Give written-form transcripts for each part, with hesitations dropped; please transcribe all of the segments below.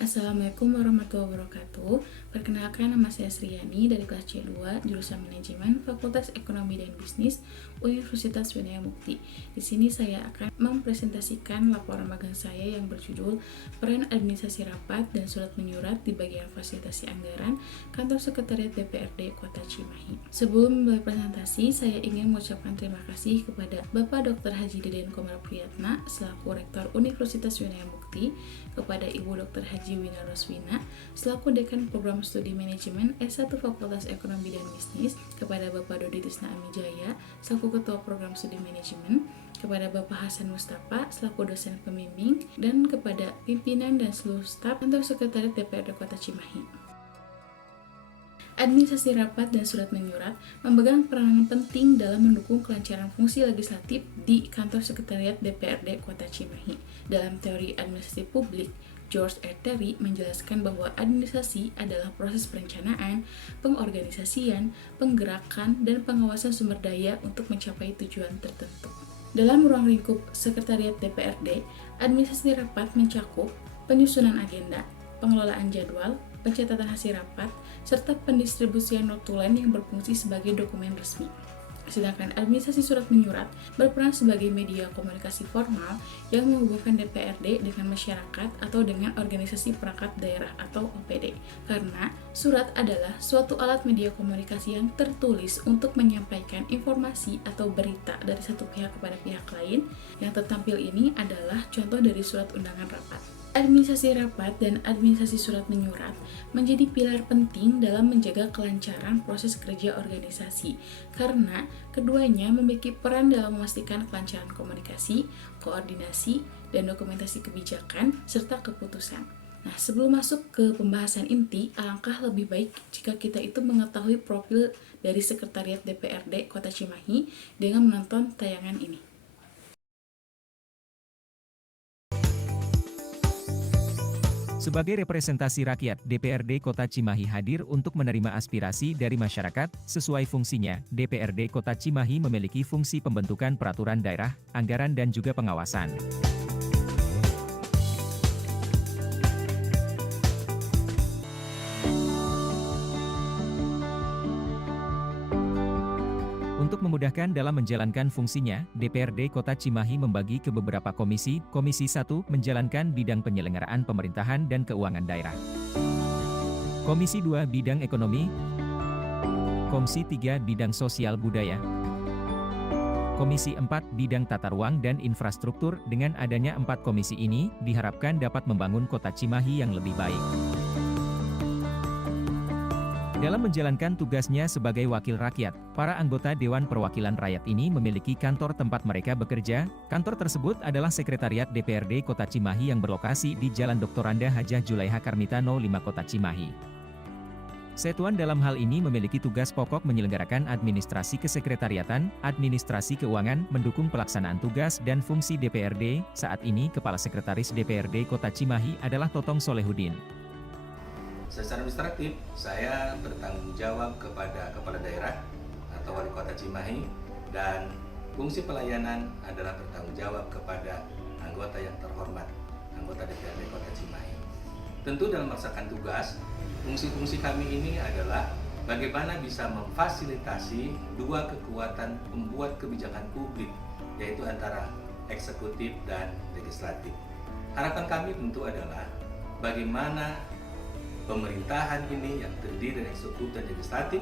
Assalamualaikum warahmatullahi wabarakatuh. Perkenalkan, nama saya Sriani dari kelas C2, jurusan Manajemen, Fakultas Ekonomi dan Bisnis, Universitas Widya Mukti. Di sini saya akan mempresentasikan laporan magang saya yang berjudul Peran Administrasi Rapat dan Surat Menyurat di bagian fasilitasi anggaran Kantor Sekretariat DPRD Kota Cimahi. Sebelum memulai presentasi, saya ingin mengucapkan terima kasih kepada Bapak Dr. Haji Deden Komar Priyatna selaku Rektor Universitas Widya Mukti, kepada Ibu Dr. Haji Wina Roswina selaku Dekan Program Studi Manajemen S1 Fakultas Ekonomi dan Bisnis, kepada Bapak Dodi Tisna Amijaya selaku Ketua Program Studi Manajemen, kepada Bapak Hasan Mustafa selaku dosen pembimbing, dan kepada pimpinan dan seluruh staf Kantor Sekretariat DPRD Kota Cimahi. Administrasi rapat dan surat menyurat memegang peranan penting dalam mendukung kelancaran fungsi legislatif di Kantor Sekretariat DPRD Kota Cimahi. Dalam teori administrasi publik, George R. Terry menjelaskan bahwa administrasi adalah proses perencanaan, pengorganisasian, penggerakan, dan pengawasan sumber daya untuk mencapai tujuan tertentu. Dalam ruang lingkup Sekretariat DPRD, administrasi rapat mencakup penyusunan agenda, pengelolaan jadwal, pencatatan hasil rapat, serta pendistribusian notulen yang berfungsi sebagai dokumen resmi. Sedangkan administrasi surat menyurat berperan sebagai media komunikasi formal yang menghubungkan DPRD dengan masyarakat atau dengan organisasi perangkat daerah atau OPD. Karena surat adalah suatu alat media komunikasi yang tertulis untuk menyampaikan informasi atau berita dari satu pihak kepada pihak lain. Yang tertampil ini adalah contoh dari surat undangan rapat. Administrasi rapat dan administrasi surat menyurat menjadi pilar penting dalam menjaga kelancaran proses kerja organisasi karena keduanya memiliki peran dalam memastikan kelancaran komunikasi, koordinasi, dan dokumentasi kebijakan serta keputusan. Nah, sebelum masuk ke pembahasan inti, alangkah lebih baik jika kita itu mengetahui profil dari Sekretariat DPRD Kota Cimahi dengan menonton tayangan ini. Sebagai representasi rakyat, DPRD Kota Cimahi hadir untuk menerima aspirasi dari masyarakat. Sesuai fungsinya, DPRD Kota Cimahi memiliki fungsi pembentukan peraturan daerah, anggaran dan juga pengawasan. Untuk memudahkan dalam menjalankan fungsinya, DPRD Kota Cimahi membagi ke beberapa komisi. Komisi 1 menjalankan bidang penyelenggaraan pemerintahan dan keuangan daerah. Komisi 2 bidang ekonomi. Komisi 3 bidang sosial budaya. Komisi 4 bidang tata ruang dan infrastruktur. Dengan adanya 4 komisi ini, diharapkan dapat membangun Kota Cimahi yang lebih baik. Dalam menjalankan tugasnya sebagai wakil rakyat, para anggota Dewan Perwakilan Rakyat ini memiliki kantor tempat mereka bekerja. Kantor tersebut adalah Sekretariat DPRD Kota Cimahi yang berlokasi di Jalan Dr. Anda Hajah Julaiha Karmita 05 Kota Cimahi. Satuan dalam hal ini memiliki tugas pokok menyelenggarakan administrasi kesekretariatan, administrasi keuangan, mendukung pelaksanaan tugas dan fungsi DPRD. Saat ini Kepala Sekretaris DPRD Kota Cimahi adalah Totong Solehudin. Secara administratif, saya bertanggung jawab kepada Kepala Daerah atau Wali Kota Cimahi, dan fungsi pelayanan adalah bertanggung jawab kepada anggota yang terhormat, anggota DPRD Kota Cimahi. Tentu dalam melaksanakan tugas, fungsi-fungsi kami ini adalah bagaimana bisa memfasilitasi dua kekuatan pembuat kebijakan publik, yaitu antara eksekutif dan legislatif. Harapan kami tentu adalah bagaimana pemerintahan ini yang terdiri dari eksekutif dan legislatif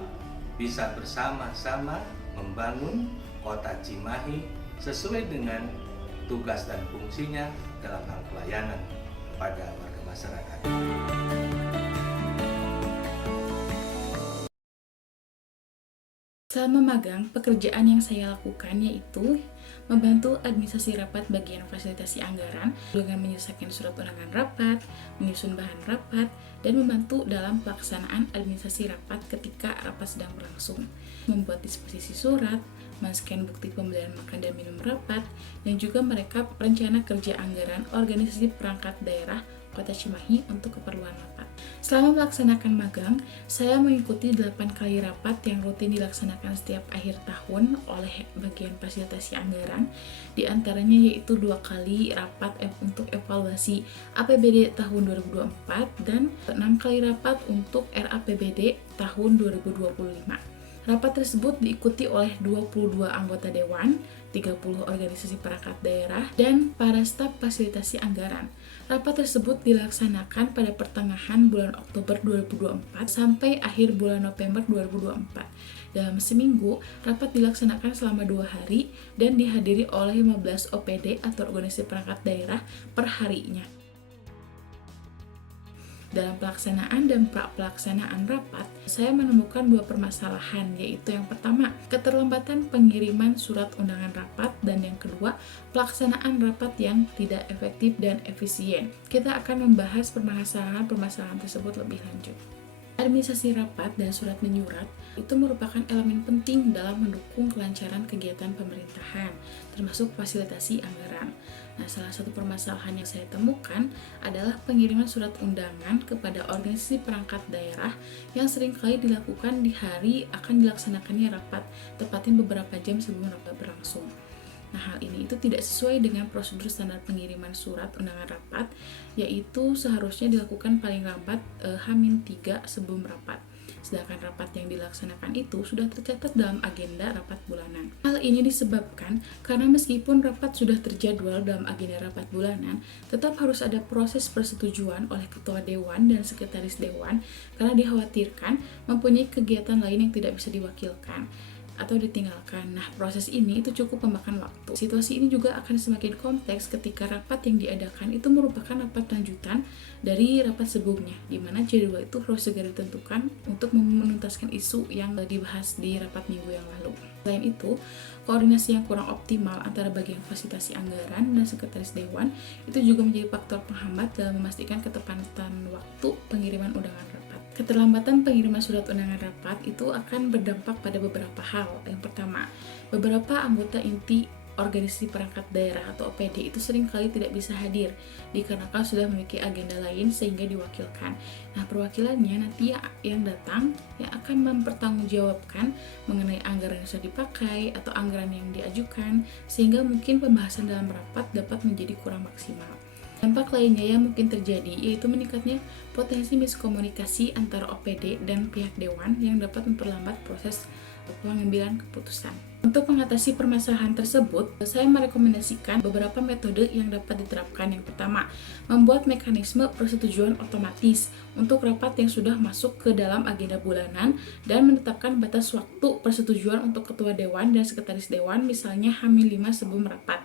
bisa bersama-sama membangun Kota Cimahi sesuai dengan tugas dan fungsinya dalam hal pelayanan kepada warga masyarakat. Selama magang, pekerjaan yang saya lakukan yaitu membantu administrasi rapat bagian fasilitasi anggaran dengan menyelesaikan surat undangan rapat, menyusun bahan rapat, dan membantu dalam pelaksanaan administrasi rapat ketika rapat sedang berlangsung, membuat disposisi surat, men-scan bukti pembelian makan dan minum rapat, dan juga merekap rencana kerja anggaran organisasi perangkat daerah Kota Cimahi untuk keperluan rapat. Selama melaksanakan magang, saya mengikuti 8 kali rapat yang rutin dilaksanakan setiap akhir tahun oleh bagian fasilitasi anggaran. Di antaranya yaitu 2 kali rapat untuk evaluasi APBD tahun 2024 dan 6 kali rapat untuk RAPBD tahun 2025. Rapat tersebut diikuti oleh 22 anggota dewan, 30 organisasi perangkat daerah, dan para staf fasilitasi anggaran. Rapat tersebut dilaksanakan pada pertengahan bulan Oktober 2024 sampai akhir bulan November 2024. Dalam seminggu, rapat dilaksanakan selama 2 hari dan dihadiri oleh 15 OPD atau organisasi perangkat daerah per harinya. Dalam pelaksanaan dan pra-pelaksanaan rapat, saya menemukan 2 permasalahan, yaitu yang pertama, keterlambatan pengiriman surat undangan rapat, dan yang kedua, pelaksanaan rapat yang tidak efektif dan efisien. Kita akan membahas permasalahan tersebut lebih lanjut. Administrasi rapat dan surat menyurat itu merupakan elemen penting dalam mendukung kelancaran kegiatan pemerintahan, termasuk fasilitasi anggaran. Nah, salah satu permasalahan yang saya temukan adalah pengiriman surat undangan kepada organisasi perangkat daerah yang seringkali dilakukan di hari akan dilaksanakannya rapat, tepatnya beberapa jam sebelum rapat berlangsung. Nah, hal ini itu tidak sesuai dengan prosedur standar pengiriman surat undangan rapat, yaitu seharusnya dilakukan paling lambat H-3 sebelum rapat. Sedangkan rapat yang dilaksanakan itu sudah tercatat dalam agenda rapat bulanan. Hal ini disebabkan karena meskipun rapat sudah terjadwal dalam agenda rapat bulanan, tetap harus ada proses persetujuan oleh ketua dewan dan sekretaris dewan karena dikhawatirkan mempunyai kegiatan lain yang tidak bisa diwakilkan atau ditinggalkan. Nah, proses ini itu cukup memakan waktu. Situasi ini juga akan semakin kompleks ketika rapat yang diadakan itu merupakan rapat lanjutan dari rapat sebelumnya, di mana jadwal itu harus segera ditentukan untuk menuntaskan isu yang dibahas di rapat minggu yang lalu. Selain itu, koordinasi yang kurang optimal antara bagian fasilitasi anggaran dan sekretaris dewan itu juga menjadi faktor penghambat dalam memastikan ketepatan waktu pengiriman undangan rapat. Keterlambatan pengiriman surat undangan rapat itu akan berdampak pada beberapa hal. Yang pertama, beberapa anggota inti organisasi perangkat daerah atau OPD itu seringkali tidak bisa hadir dikarenakan sudah memiliki agenda lain sehingga diwakilkan. Nah, perwakilannya nanti yang datang yang akan mempertanggungjawabkan mengenai anggaran yang sudah dipakai atau anggaran yang diajukan, sehingga mungkin pembahasan dalam rapat dapat menjadi kurang maksimal. Dampak lainnya yang mungkin terjadi yaitu meningkatnya potensi miskomunikasi antara OPD dan pihak dewan yang dapat memperlambat proses pengambilan keputusan. Untuk mengatasi permasalahan tersebut, saya merekomendasikan beberapa metode yang dapat diterapkan. Yang pertama, membuat mekanisme persetujuan otomatis untuk rapat yang sudah masuk ke dalam agenda bulanan dan menetapkan batas waktu persetujuan untuk ketua dewan dan sekretaris dewan, misalnya H-5 sebelum rapat.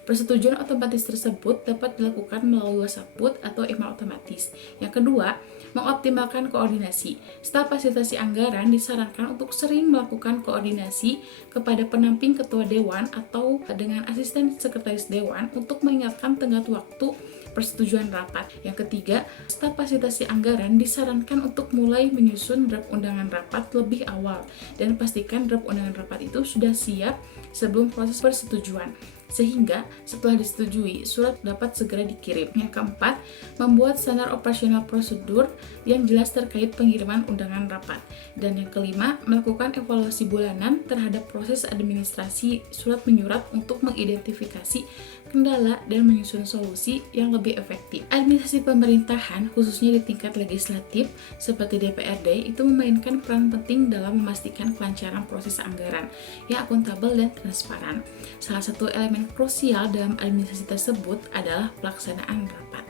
Persetujuan otomatis tersebut dapat dilakukan melalui WhatsApp atau email otomatis. Yang kedua, mengoptimalkan koordinasi. Staf fasilitasi anggaran disarankan untuk sering melakukan koordinasi kepada pendamping ketua dewan atau dengan asisten sekretaris dewan untuk mengingatkan tenggat waktu persetujuan rapat. Yang ketiga, staf fasilitasi anggaran disarankan untuk mulai menyusun draft undangan rapat lebih awal dan pastikan draft undangan rapat itu sudah siap sebelum proses persetujuan, sehingga setelah disetujui, surat dapat segera dikirim. Yang keempat, membuat standar operasional prosedur yang jelas terkait pengiriman undangan rapat. Dan yang kelima, melakukan evaluasi bulanan terhadap proses administrasi surat menyurat untuk mengidentifikasi kendala dan menyusun solusi yang lebih efektif. Administrasi pemerintahan, khususnya di tingkat legislatif seperti DPRD, itu memainkan peran penting dalam memastikan kelancaran proses anggaran yang akuntabel dan transparan. Salah satu elemen krusial dalam administrasi tersebut adalah pelaksanaan rapat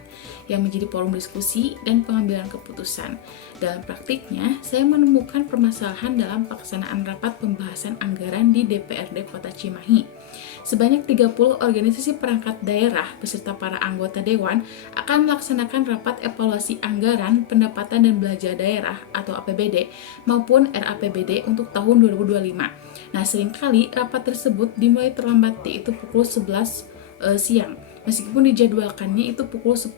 yang menjadi forum diskusi dan pengambilan keputusan. Dalam praktiknya, saya menemukan permasalahan dalam pelaksanaan rapat pembahasan anggaran di DPRD Kota Cimahi. Sebanyak 30 organisasi perangkat daerah beserta para anggota dewan akan melaksanakan rapat evaluasi anggaran pendapatan dan belanja daerah atau APBD maupun RAPBD untuk tahun 2025. Nah, seringkali rapat tersebut dimulai terlambat, yaitu pukul 11 siang. Meskipun dijadwalkannya itu pukul 10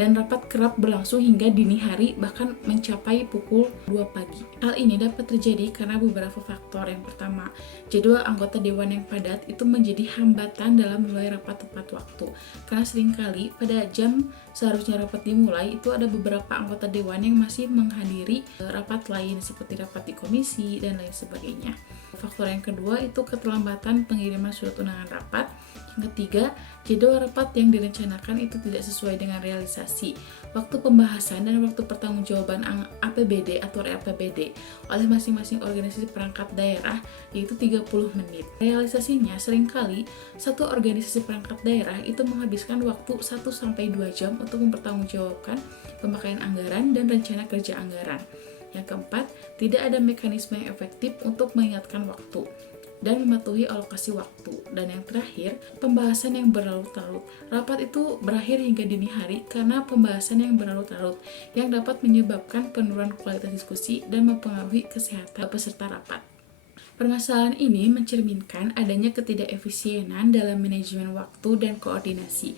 dan rapat kerap berlangsung hingga dini hari bahkan mencapai pukul 2 pagi. Hal ini dapat terjadi karena beberapa faktor. Yang pertama, jadwal anggota dewan yang padat itu menjadi hambatan dalam memulai rapat tepat waktu. Karena seringkali pada jam seharusnya rapat dimulai itu ada beberapa anggota dewan yang masih menghadiri rapat lain seperti rapat di komisi dan lain sebagainya. Faktor yang kedua itu keterlambatan pengiriman surat undangan rapat. Yang ketiga, jadwal rapat yang direncanakan itu tidak sesuai dengan realisasi. Waktu pembahasan dan waktu pertanggungjawaban APBD atau RAPBD oleh masing-masing organisasi perangkat daerah yaitu 30 menit. Realisasinya seringkali satu organisasi perangkat daerah itu menghabiskan waktu 1-2 jam untuk mempertanggungjawabkan pemakaian anggaran dan rencana kerja anggaran. Yang keempat, tidak ada mekanisme yang efektif untuk mengingatkan waktu dan mematuhi alokasi waktu. Dan yang terakhir, pembahasan yang berlarut-larut. Rapat itu berakhir hingga dini hari karena pembahasan yang berlarut-larut yang dapat menyebabkan penurunan kualitas diskusi dan mempengaruhi kesehatan peserta rapat. Permasalahan ini mencerminkan adanya ketidakefisienan dalam manajemen waktu dan koordinasi.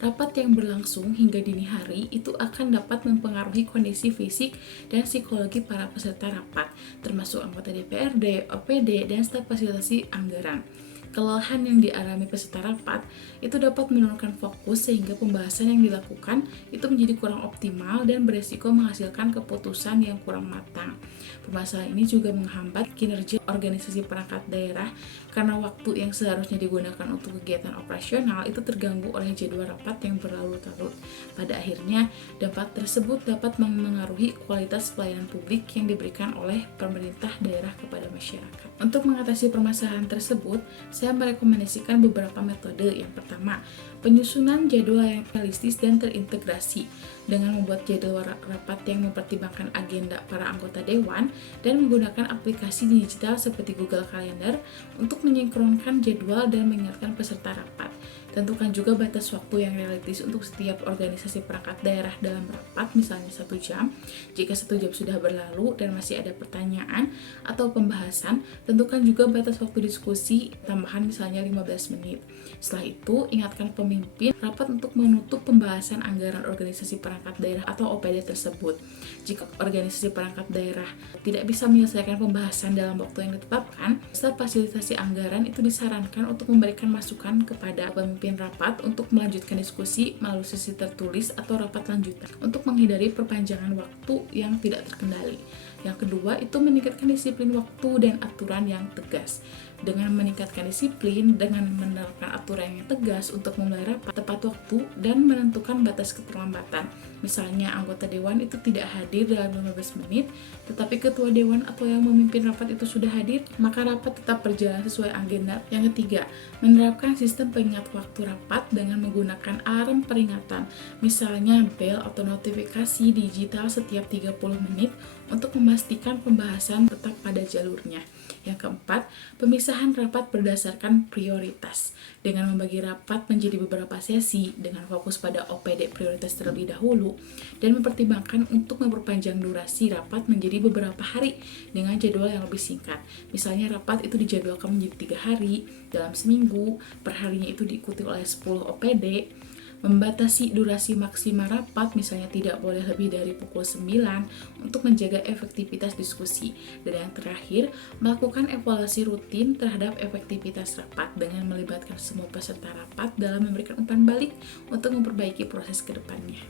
Rapat yang berlangsung hingga dini hari itu akan dapat mempengaruhi kondisi fisik dan psikologi para peserta rapat, termasuk anggota DPRD, OPD, dan staf fasilitasi anggaran. Kelelahan yang dialami peserta rapat itu dapat menurunkan fokus sehingga pembahasan yang dilakukan itu menjadi kurang optimal dan beresiko menghasilkan keputusan yang kurang matang. Permasalahan ini juga menghambat kinerja organisasi perangkat daerah karena waktu yang seharusnya digunakan untuk kegiatan operasional itu terganggu oleh jadwal rapat yang berlarut-larut. Pada akhirnya, dampak tersebut dapat memengaruhi kualitas pelayanan publik yang diberikan oleh pemerintah daerah kepada masyarakat. Untuk mengatasi permasalahan tersebut, saya merekomendasikan beberapa metode. Yang pertama, penyusunan jadwal yang realistis dan terintegrasi dengan membuat jadwal rapat yang mempertimbangkan agenda para anggota dewan dan menggunakan aplikasi digital seperti Google Calendar untuk menyinkronkan jadwal dan mengingatkan peserta rapat. Tentukan juga batas waktu yang realistis untuk setiap organisasi perangkat daerah dalam rapat, misalnya 1 jam. Jika 1 jam sudah berlalu dan masih ada pertanyaan atau pembahasan, tentukan juga batas waktu diskusi tambahan misalnya 15 menit. Setelah itu, ingatkan pemimpin rapat untuk menutup pembahasan anggaran organisasi perangkat daerah atau OPD tersebut. Jika organisasi perangkat daerah tidak bisa menyelesaikan pembahasan dalam waktu yang ditetapkan, staf fasilitasi anggaran itu disarankan untuk memberikan masukan kepada pemimpin rapat untuk melanjutkan diskusi melalui sesi tertulis atau rapat lanjutan untuk menghindari perpanjangan waktu yang tidak terkendali. Yang kedua itu meningkatkan disiplin waktu dan aturan yang tegas. Dengan meningkatkan disiplin, dengan menerapkan aturan yang tegas untuk memulai rapat tepat waktu dan menentukan batas keterlambatan. Misalnya anggota dewan itu tidak hadir dalam 15 menit, tetapi ketua dewan atau yang memimpin rapat itu sudah hadir, maka rapat tetap berjalan sesuai agenda. Yang ketiga, menerapkan sistem pengingat waktu rapat dengan menggunakan alarm peringatan, misalnya bel atau notifikasi digital setiap 30 menit untuk memastikan pembahasan tetap pada jalurnya. Yang keempat, pemisahan rapat berdasarkan prioritas dengan membagi rapat menjadi beberapa sesi dengan fokus pada OPD prioritas terlebih dahulu dan mempertimbangkan untuk memperpanjang durasi rapat menjadi beberapa hari dengan jadwal yang lebih singkat. Misalnya rapat itu dijadwalkan menjadi 3 hari dalam seminggu, perharinya itu diikuti oleh 10 OPD. Membatasi durasi maksimal rapat, misalnya tidak boleh lebih dari pukul 9 untuk menjaga efektivitas diskusi. Dan yang terakhir, melakukan evaluasi rutin terhadap efektivitas rapat dengan melibatkan semua peserta rapat dalam memberikan umpan balik untuk memperbaiki proses ke depannya.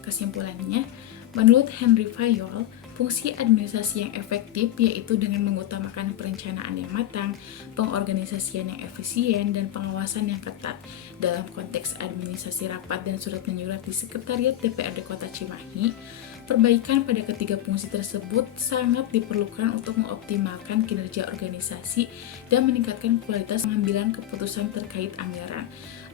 Kesimpulannya, menurut Henry Fayol, fungsi administrasi yang efektif yaitu dengan mengutamakan perencanaan yang matang, pengorganisasian yang efisien, dan pengawasan yang ketat. Dalam konteks administrasi rapat dan surat menyurat di Sekretariat DPRD Kota Cimahi, perbaikan pada ketiga fungsi tersebut sangat diperlukan untuk mengoptimalkan kinerja organisasi dan meningkatkan kualitas pengambilan keputusan terkait anggaran.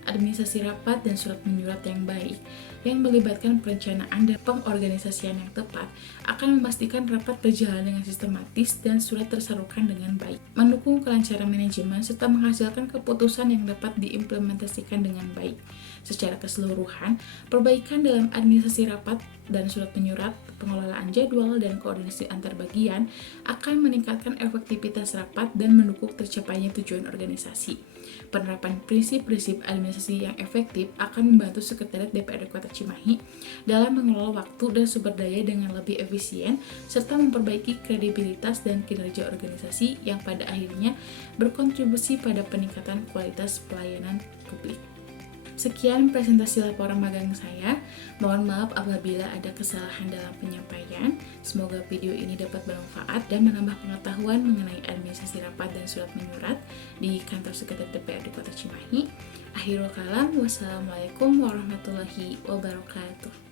Administrasi rapat dan surat menyurat yang baik yang melibatkan perencanaan dan pengorganisasian yang tepat akan memastikan rapat berjalan dengan sistematis dan surat tersalurkan dengan baik, mendukung kelancaran manajemen serta menghasilkan keputusan yang dapat diimplementasikan dengan baik. Secara keseluruhan, perbaikan dalam administrasi rapat dan surat menyurat, pengelolaan jadwal, dan koordinasi antar bagian akan meningkatkan efektivitas rapat dan mendukung tercapainya tujuan organisasi. Penerapan prinsip-prinsip administrasi yang efektif akan membantu Sekretariat DPRD Kota Cimahi dalam mengelola waktu dan sumber daya dengan lebih efisien, serta memperbaiki kredibilitas dan kinerja organisasi yang pada akhirnya berkontribusi pada peningkatan kualitas pelayanan publik. Sekian presentasi laporan magang saya. Mohon maaf apabila ada kesalahan dalam penyampaian. Semoga video ini dapat bermanfaat dan menambah pengetahuan mengenai administrasi rapat dan surat menyurat di kantor Sekretariat DPRD Kota Cimahi. Akhirul kalam, wassalamualaikum warahmatullahi wabarakatuh.